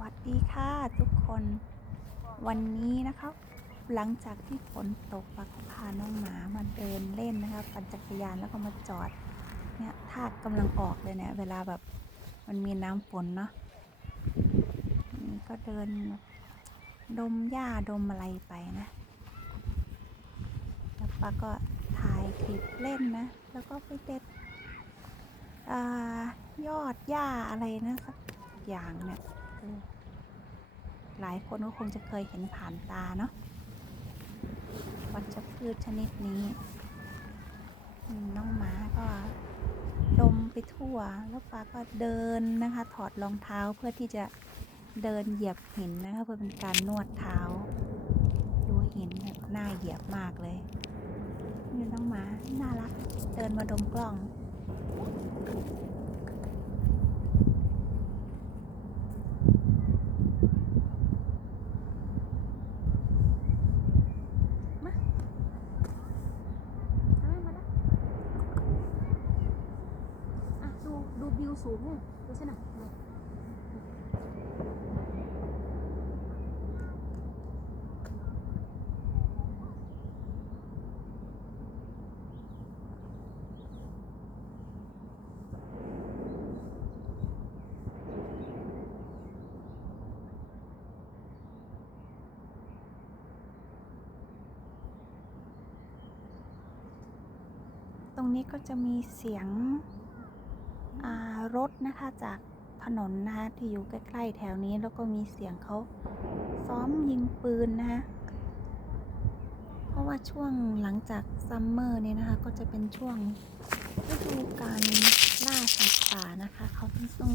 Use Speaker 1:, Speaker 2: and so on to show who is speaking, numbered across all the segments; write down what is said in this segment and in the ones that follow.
Speaker 1: วัสดีค่ะทุกคน วันนี้นะคะหลังจากที่ฝนตกปาก็พาน้องหมามาเดินเล่นนะคะปั่นจักรยานแล้วก็มาจอดเนี่ยทากกำลังออกเลยเนี่ยเวลาแบบมันมีน้ำฝนเนาะนี่ก็เดินดมหญ้าดมอะไรไปนะแล้วป้าก็ถ่ายคลิปเล่นนะ แล้วก็ไปเด็ดอายอดหญ้าอะไรนะสักอย่างเนี่ย หลายคนก็คงจะเคยเห็นผ่านตาเนาะวัชพืชชนิดนี้ น้องหมาก็ดมไปทั่ว แล้วปลาก็เดินนะคะ ถอดรองเท้าเพื่อที่จะเดินเหยียบหินนะคะ เพื่อเป็นการนวดเท้า ดูหินแบบน่าเหยียบมากเลยนี่น้องหมา น่ารัก เดินมาดมกล้อง มามาแล้วอะ ดู ดู วิวสูงเลยดูสิหน่อยมตรงนี้ก็จะมีเสียง รถนะคะจากถนนนะคะที่อยู่ใกล้ๆแถวนี้แล้วก็มีเสียงเขาซ้อมยิงปืนนะคะเพราะว่าช่วงหลังจากซัมเมอร์เนี้นะคะก็จะเป็นช่วงฤดูการล่าสัตว์ป่านะคะเขาต้อง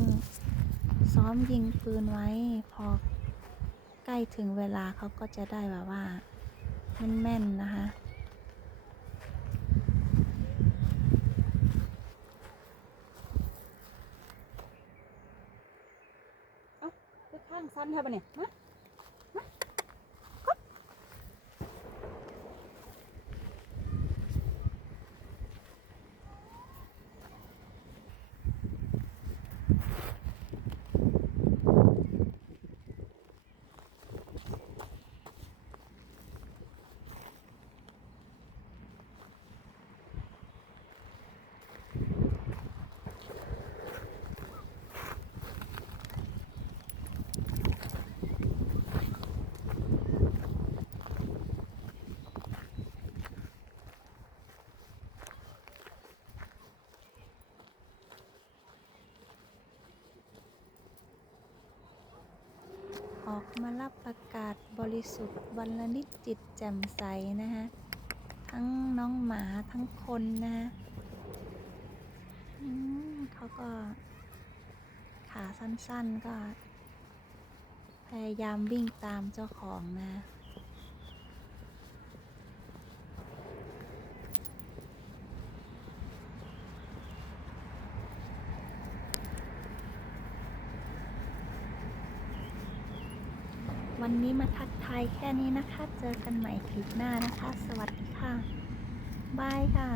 Speaker 1: ซ้อมยิงปืนไว้พอใกล้ถึงเวลาเขาก็จะได้แบบว่าแม่นๆนะคะ ไปข้างสั้นแค่ปะเนี่ยมา ออกมารับอากาศบริสุทธิ์วันละนิดจิตแจ่มใสนะคะทั้งน้องหมาทั้งคนนะอืมเขาก็ ขาสั้นๆก็ พยายามวิ่งตามเจ้าของนะ วันนี้มาทักทายแค่นี้นะคะ เจอกันใหม่คลิปหน้านะคะ สวัสดีค่ะ บายค่ะ